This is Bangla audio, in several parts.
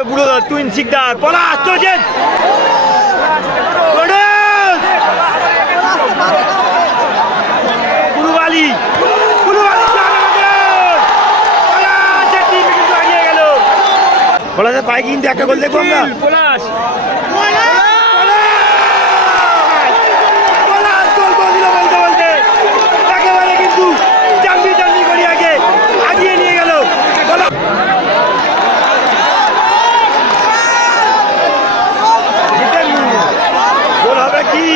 টুইন শিকদার পলাশ চলছেন। পলাশের কিন্তু একটা গোল দেখব আমরা। পলাশ গোল করে দিল বলতে বলতে একেবারে কিন্তু জাম্বি জাম্বি করি আগে আগিয়ে নিয়ে গেল পলাশ জিতেন গোল হবে কি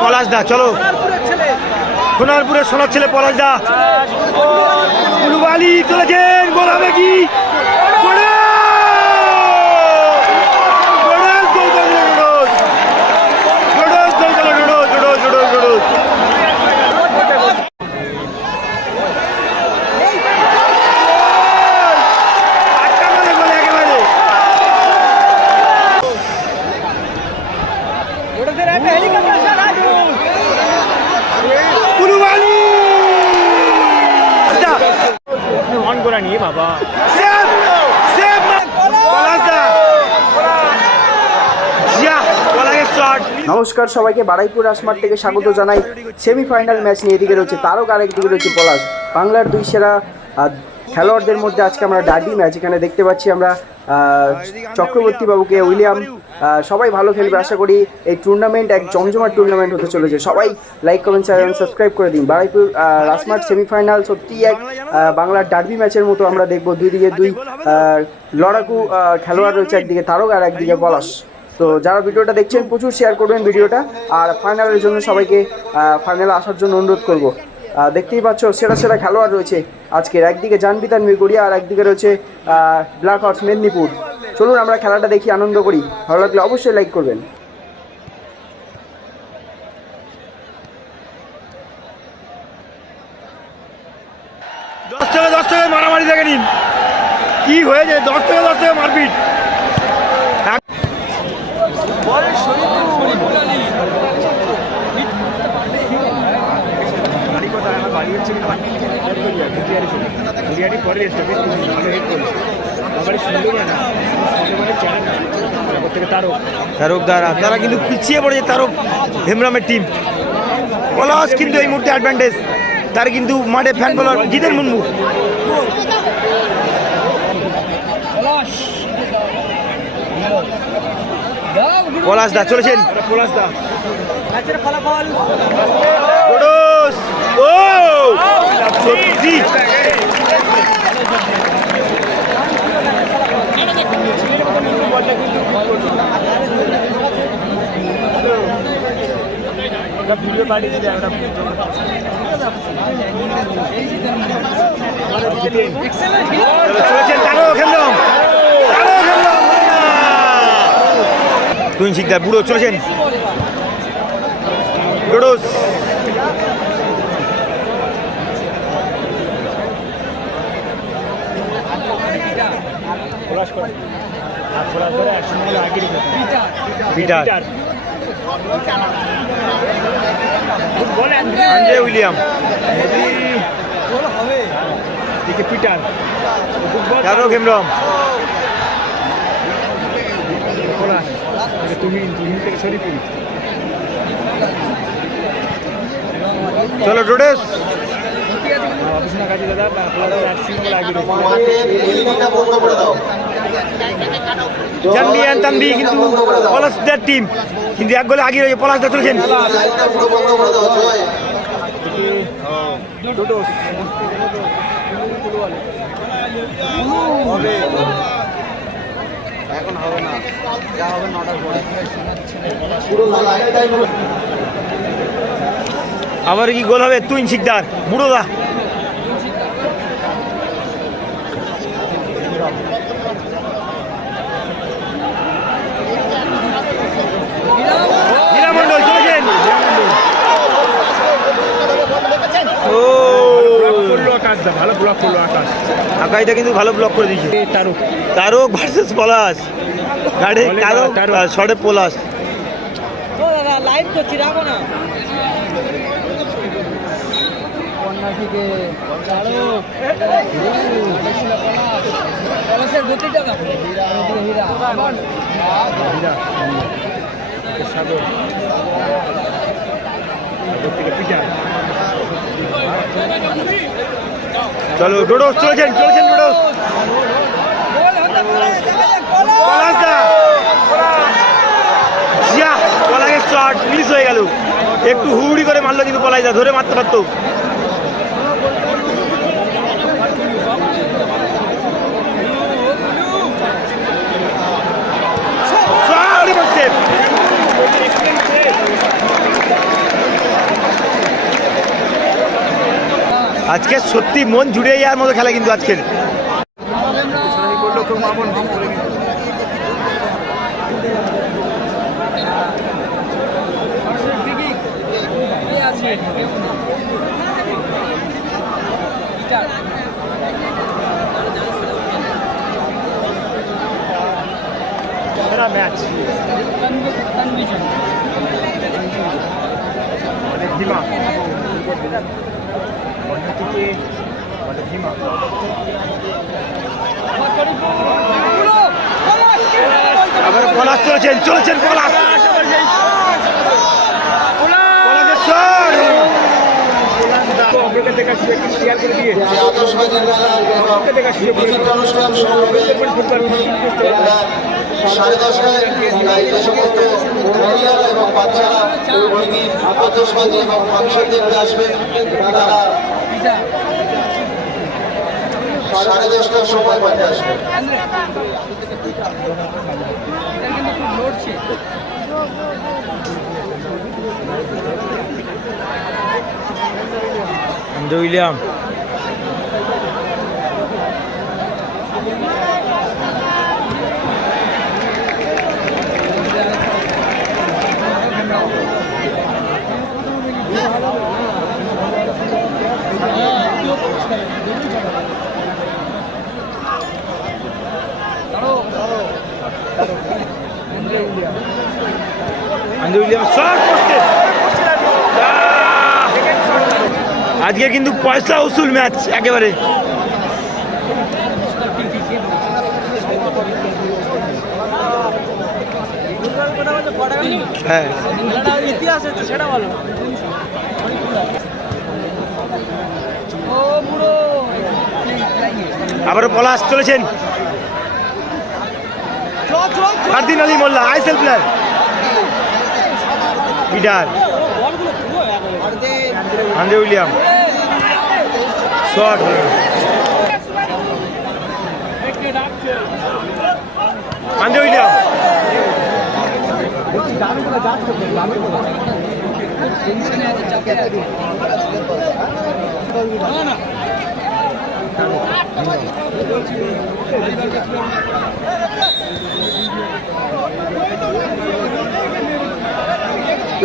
পলাশ দা চলো। সোনারপুরের সোনার ছেলে পলাশ দা। কুলুবালি চলেছেন গোল হবে কি গোল! গোল, গোল, গোল, গোল, গোল। গোল, গোল, গোল, গোল, গোল, গোল, গোল, গোল। আটটা মানে গোল একেবারে। কুলুবালি! দা, অন করা নিয়ে বাবা। নমস্কার সবাইকে বারাইপুর আসমার থেকে স্বাগত জানাই। সেমিফাইনাল ম্যাচ নিয়ে এদিকে রয়েছে তারক আর একদিকে রয়েছে পলাশ। বাংলার দুই সেরা খেলোয়াড়দের মধ্যে আজকে আমরা ডার্বি ম্যাচ এখানে দেখতে পাচ্ছি। আমরা চক্রবর্তী বাবুকে উইলিয়াম সবাই ভালো খেলবে আশা করি এই টুর্নামেন্ট এক জমজমাট টুর্নামেন্ট হতে চলেছে। সবাই লাইক কমেন্ট এবং সাবস্ক্রাইব করে দিন। বারাইপুর রাসমাট সেমিফাইনাল সত্যি এক বাংলার ডার্বি ম্যাচের মতো আমরা দেখব। দুই দিকে দুই লড়াকু খেলোয়াড় রয়েছে একদিকে তারক আর একদিকে পলাশ। তো যারা ভিডিওটা দেখছেন প্রচুর শেয়ার করবেন ভিডিওটা। আর ফাইনালের জন্য সবাইকে ফাইনালে আসার জন্য অনুরোধ করব। দেখতেই পাচ্ছ সেরা সেরা খেলোয়াড় রয়েছে। আজকের একদিকে জানবিতান মিরগড়িয়া আর একদিকে রয়েছে ব্ল্যাক হর্স মেদিনীপুর। চলুন আমরা খেলাটা দেখি আনন্দ করি। ভালো লাগলে অবশ্যই লাইক করবেন। দশ থেকে দশ থেকে মারামারি দেখে নিন। কি হয়েছে? দশ থেকে দশ থেকে মারপিট। পরে ভালো সুন্দর না থেকে তারক। দ্বারা। তারা কিন্তু পিছিয়ে পড়েছে তারক হেমরামের টিম পলাশ কিন্তু এই মুহূর্তে অ্যাডভান্টেজ তার কিন্তু মাঠে ফ্যান বলার জিতেন মুনমু পলাশ দা চলেছেন। পলাশ দা। গোডোস! ভিডিও পাঠিয়ে দিলে আমরা তুই শিকদার বুড়ো চলেছেন গোডোস করে। আর করে একসঙ্গে আগে রেখে আন্দ্রে। উইলিয়াম। দিকে পিটার। খেমরম পলাশ তুমি তুমি থেকে শরীফুল চলো ডোডেস অফিসনা কাজে দাদা পলাশ একসঙ্গে হলো আগে রেখে জানবি অ্যান্ড তানবি কিন্তু পলাশদের টিম কিন্তু এক গোলে আগে রয়েছে পলাশদা চলেছেন। দুটো আবার কি গোল হবে? তুই শিকদার। বুড়োদা হীরামণ্ডল চলেছেন ভালো ব্লক করল আকাশ আকাইটা কিন্তু ভালো ব্লক করে দিয়েছে। তারক। তারক ভার্সেস পলাশ। গাড়ি তারক। শর্টে পলাশ। লাইভ করছি রাখো না। সাগর সাগর থেকে চলো, ডোডোস, চলছেন চলছেন ডোডোস। জিয়া পলাশের শট মিস হয়ে গেল। একটু হুড়ি করে মারলো কিন্তু পলাই যা ধরে মারতে পারতো। আজকে সত্যি মন জুড়ে যাওয়ার মতো খেলা কিন্তু আজকের। ম্যাচ অনেক ধীমা অন্যদিকে অনেক ধীমা আবার পলাশ চলেছেন চলেছেন পলাশ পলাশের শট অগ্রকে দেখা সুযোগ একটু শেয়ার করে দিয়ে যে আতশবাজির মেলা এবং অগ্রকে দেখা সুযোগ করে বিভিন্ন অনুষ্ঠান শুরু হবে এটা সাড়ে দশটায় যে সমস্ত মহিলারা এবং বাচ্চারা আতশবাজি এবং ফাংশন দেখতে আসবেন সাড়ে দশটার সময় মাঠে আসবেন Andre William Andre William shot পোস্টে আজকে কিন্তু পয়সা উসুল ম্যাচ, একেবারে। হ্যাঁ। আবারও পলাশ চলেছেন। Fardin Ali Molla আইসেল player Peter Andre William. William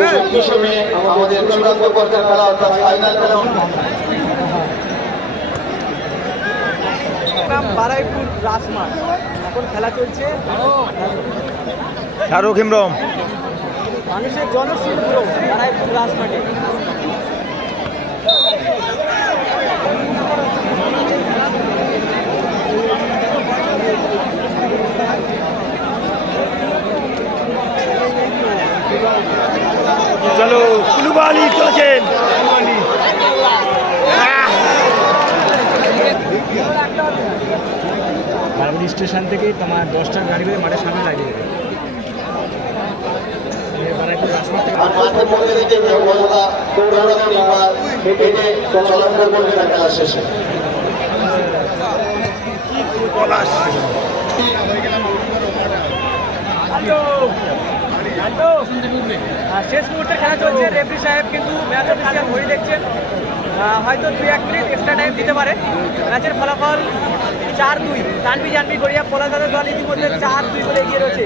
একত্রিশে মে আমাদের চূড়ান্ত পর্যায়ের খেলা অর্থাৎ ফাইনাল খেলা। বারাইপুর রাসমাঠ এখন খেলা চলছে। শাহরুখ ইমরম। মানুষের জনসমুদ্র বারাইপুর রাসমাঠে চলো কুলুবালি চলেছেন। স্টেশন থেকে তোমার দশটা গাড়ি বেড়ে মাঠের সামনে লাগিয়ে দেবে। শেষে। মুহূর্তে খেলা চলছে। রেফরি সাহেব কিন্তু ম্যাচ অফিসিয়াল ঘড়ি দেখছেন। হয়তো দুই এক মিনিট এক্সট্রা টাইম দিতে পারে। ম্যাচের ফলাফল চার দুই। তানবি জানবি গড়িয়া পলাদাদের দল ইতিমধ্যে চার দুই বলে এগিয়ে রয়েছে।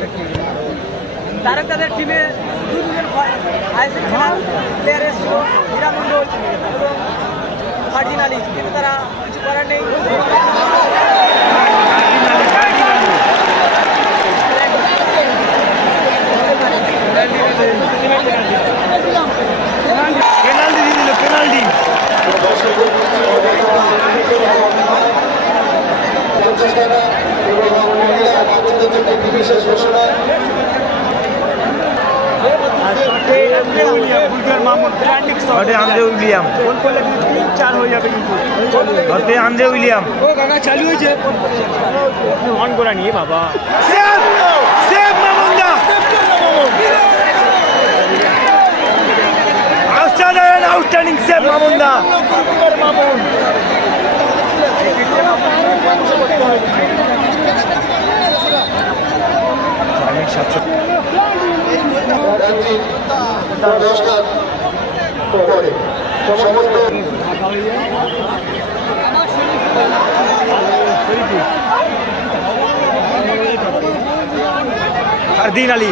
তারা তাদের টিমে দু দুজন আইসিএল খেলার প্লেয়ার এসেছিল হীরা এবং ফার্জিন আলী, কিন্তু তারা কিছু করার নেই। প্রচেষ্টাটা এবং মহিলা আন্তর্জাতিক একটি বিশেষ ঘোষণা চালু হয়েছে অন করা নিয়ে বাবা আউটস্ট্যান্ডিং সেভ মামুন্দা পুরস্কার করে সমস্ত ফারদিন আলী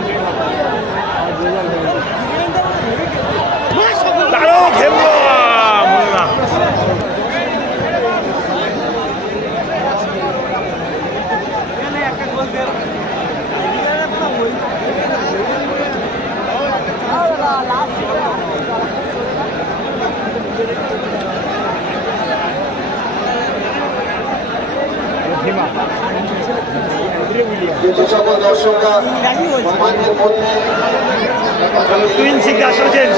উইলিয়াম দারুণ খেললো মোল্লা যে সকল দর্শকরা মাঠের মধ্যে টুইন সিংহ আসছেন।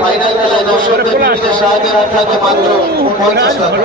ফাইনাল খেলায় দর্শকদের বিভিন্ন সাহায্যের থাকে মাত্র পঞ্চাশ টাকা